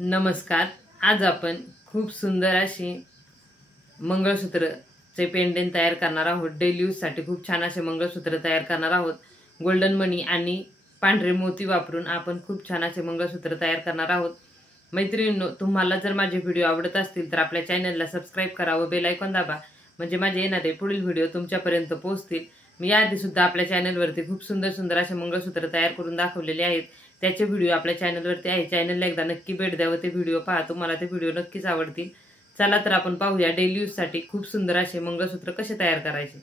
नमस्कार। आज आपण खूप सुंदर अशी मंगळसूत्रचे पेंडेंट तयार करणार आहोत। डेली यूजसाठी खूप छान असे मंगळसूत्र तयार करणार आहोत। गोल्डन मणी आणि पांढरे मोती वापरून आपण खूप छान असे मंगळसूत्र तयार करणार आहोत। मैत्रिणींनो, तुम्हाला जर माझे व्हिडिओ आवडत असतील तर आपल्या चॅनलला सबस्क्राइब करा व बेल आयकॉन दाबा, म्हणजे माझे येणारे पुढील व्हिडिओ तुमच्यापर्यंत पोहोचतील। मी याआधी सुद्धा आपल्या चॅनलवरती खूप सुंदर सुंदर असे मंगळसूत्र तयार करून दाखवलेले आहेत। त्याचे व्हिडिओ आपल्या चॅनलवरती आहे। चॅनलला एकदा नक्की भेट द्या व ते व्हिडिओ पहा, तुम्हाला ते व्हिडिओ नक्कीच आवडतील। चला तर आपण पाहूया डेली यूजसाठी खूप सुंदर असे मंगळसूत्र कसे तयार करायचे।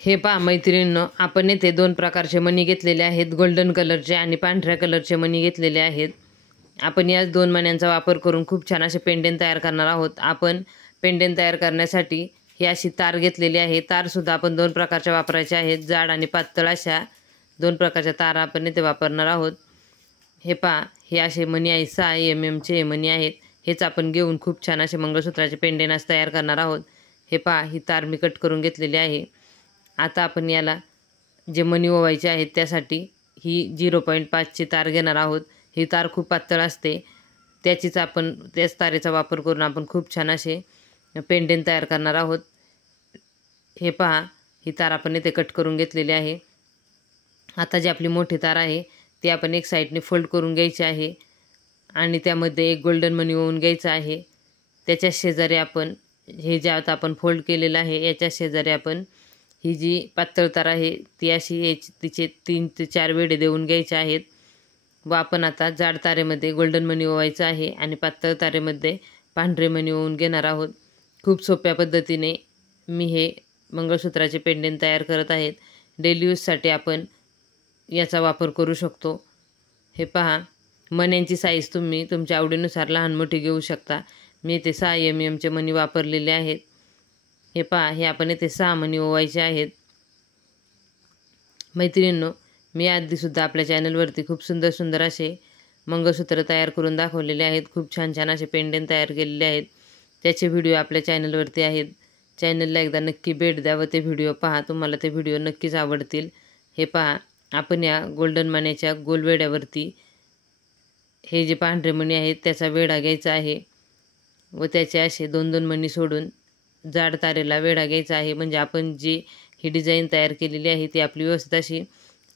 हे पहा मैत्रिणींनो, आपण येथे दोन प्रकारचे मणी घेतलेले आहेत। गोल्डन कलरचे आणि पांढऱ्या कलरचे मणी घेतलेले आहेत। आपण या दोन मण्यांचा वापर करून खूप छान असे पेंडेंट तयार करणार आहोत। आपण पेंडेंट तयार करण्यासाठी ही अशी तार घेतलेली आहे। तार सुद्धा आपण दोन प्रकारच्या वापरायच्या आहेत। जाड आणि पातळ अशा दोन प्रकारच्या तारा आपण इथे वापरणार आहोत। हे पहा, हे असे मणी आहे, 6 mm चे मणी आहेत। हेच आपण घेऊन खूप छान असे मंगळसूत्राचे पेंडेंट तयार करणार आहोत। हे पहा, ही तार मी कट करून घेतलेली आहे। आता आपण याला जे मणी ओवायचे आहेत त्यासाठी ही 0.5 ची तार घेणार आहोत। ही तार खूप पातळ असते, त्याच तारेचा वापर करून आपण खूप छान असे पेंडेंट तयार करणार आहोत। हे पहा, ही तार आपण इथे कट करून घेतलेली आहे। आता जी आपली मोठी तार आहे ती आपण एक साईडने फोल्ड करून घ्यायची आहे आणि त्यामध्ये एक गोल्डन मणी ओवून घ्यायचा आहे। त्याच्या शेजारी आपण हे जे आता आपण फोल्ड केलेलं आहे याच्या शेजारी आपण ही जी पातळ तार आहे ती अशी तिचे 3 ते 4 वेढे देऊन घ्यायचे आहेत व आपण आता जाड तारेमध्ये गोल्डन मणी ओवायचा आहे आणि पातळ तारेमध्ये पांढरे मणी ओवून घेणार आहोत। खूप सोप्या पद्धतीने मी हे मंगळसूत्राचे पेंडेंट तयार करत आहेत। डेली यूजसाठी आपण याचा वापर करू शकतो। हे पहा, मण्यांची साईज तुम्ही तुमच्या आवडीनुसार लहान मोठी घेऊ शकता। मी इथे 6 mm चे मणी वापरलेले आहेत। हे पहा, हे आपण इथे 6 मणी ओवायचे आहेत। मैत्रिणींनो, मी आधी सुद्धा आपल्या चॅनलवरती खूप सुंदर सुंदर असे मंगळसूत्र तयार करून दाखवलेले आहेत। खूप छान छान असे पेंडेंट तयार केलेले आहेत। त्याचे व्हिडिओ आपल्या चॅनलवरती आहेत। चॅनलला एकदा नक्की भेट द्या व ते व्हिडिओ पहा, तुम्हाला ते व्हिडिओ नक्कीच आवडतील। हे पहा, आपण या गोल्डन मण्याच्या गोल वेड्यावरती हे जे पांढरे मणी आहेत त्याचा वेढा घ्यायचा आहे व त्याचे असे 2-2 मणी सोडून जाड तारेला वेढा घ्यायचा आहे, म्हणजे आपण जी ही डिझाईन तयार केलेली आहे ती आपली व्यवस्थित अशी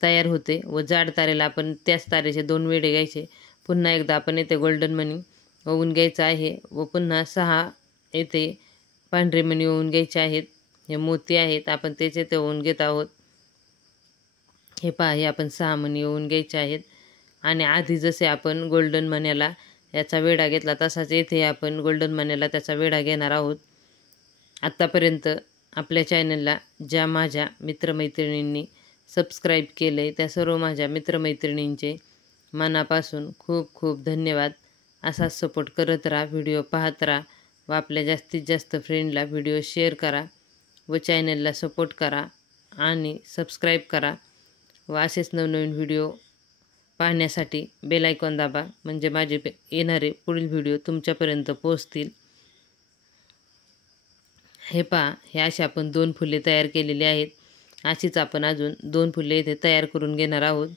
तयार होते। व जाड तारेला आपण त्याच तारेचे 2 वेढे घ्यायचे। पुन्हा एकदा आपण येथे गोल्डन मणी ओवून घ्यायचा आहे व पुन्हा 6 येथे पांढरे मणी ओवून घ्यायचे आहेत। हे मोती आहेत, आपण त्याचे ते ओवून घेत आहोत। हे पहा, हे आपण 6 मणी ओवून घ्यायचे आहेत आणि आधी जसे आपण गोल्डन मण्याला याचा वेढा घेतला तसाच येथे आपण गोल्डन मण्याला त्याचा वेढा घेणार आहोत। आत्तापर्यंत आपल्या चॅनलला ज्या माझ्या मित्रमैत्रिणींनी सबस्क्राईब केलं आहे त्या सर्व माझ्या मित्रमैत्रिणींचे मनापासून खूप खूप धन्यवाद। असाच सपोर्ट करत राहा, व्हिडिओ पाहत राहा व आपल्या जास्तीत जास्त फ्रेंडला व्हिडिओ शेअर करा व चॅनलला सपोर्ट करा आणि सबस्क्राईब करा व असेच नवनवीन व्हिडिओ पाहण्यासाठी बेल आयकॉन दाबा, म्हणजे माझे येणारे पुढील व्हिडिओ तुमच्यापर्यंत पोहोचतील। हे पहा, हे असे आपण 2 फुले तयार केलेली आहेत। अशीच आपण अजून 2 फुले इथे तयार करून घेणार आहोत।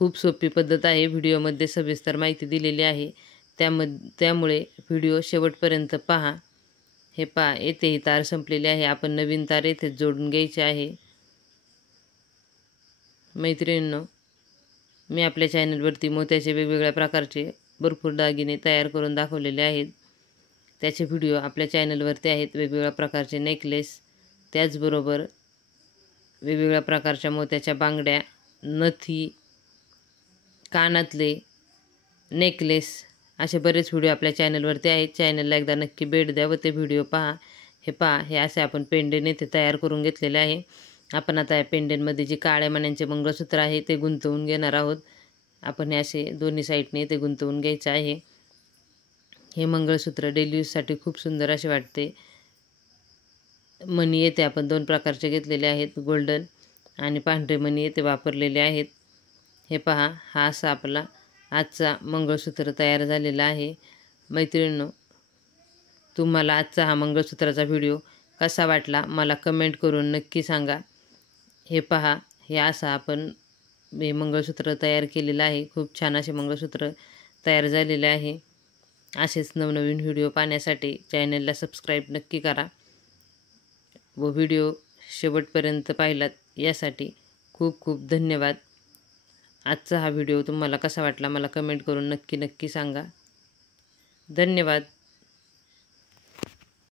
खूप सोपी पद्धत आहे। व्हिडिओमध्ये सविस्तर माहिती दिलेली आहे, त्यामुळे व्हिडिओ शेवटपर्यंत पहा। हे पहा, येथे ही तार संपलेली आहे, आपण नवीन तार येथे जोडून घ्यायची आहे। मैत्रिणींनो, मी आपल्या चॅनलवरती मोत्याचे वेगवेगळ्या प्रकारचे भरपूर दागिने तयार करून दाखवलेले आहेत। त्याचे व्हिडिओ आपल्या चॅनलवरती आहेत। वेगवेगळ्या प्रकारचे नेकलेस, त्याचबरोबर वेगवेगळ्या प्रकारच्या मोत्याच्या बांगड्या, नथी, कानातले, नेकलेस असे बरेच व्हिडिओ आपल्या चॅनलवरती आहेत। चॅनलला एकदा नक्की भेट द्या व ते व्हिडिओ पहा। हे पहा, हे असे आपण पेंडेंट इथे तयार करून घेतलेले आहे। आपण आता या पेंडेंटमध्ये जे काळ्या मण्यांचे मंगळसूत्र आहे ते गुंतवून घेणार आहोत। आपण हे असे दोन्ही साईडने ते गुंतवून घ्यायचे आहे। हे मंगळसूत्र डेली यूजसाठी खूप सुंदर असे वाटते। मणी येथे आपण 2 प्रकारचे घेतलेले आहेत, गोल्डन आणि पांढरे मणी येथे वापरलेले आहेत। हे पहा, हा असा आपला आजचा मंगळसूत्र तयार झालेला आहे। मैत्रिणींनो, तुम्हाला आजचा हा मंगळसूत्राचा व्हिडिओ कसा वाटला मला कमेंट करून नक्की सांगा। हे पहा, हे असा आपण हे मंगळसूत्र तयार केलेलं आहे. खूप छान असे मंगळसूत्र तयार झालेले आहे. असेच नवनवीन व्हिडिओ पाहण्यासाठी चॅनलला सबस्क्राईब नक्की करा व व्हिडिओ शेवटपर्यंत पाहिलात यासाठी खूप खूप धन्यवाद. आजचा हा व्हिडिओ तुम्हाला कसा वाटला मला कमेंट करून नक्की सांगा. धन्यवाद.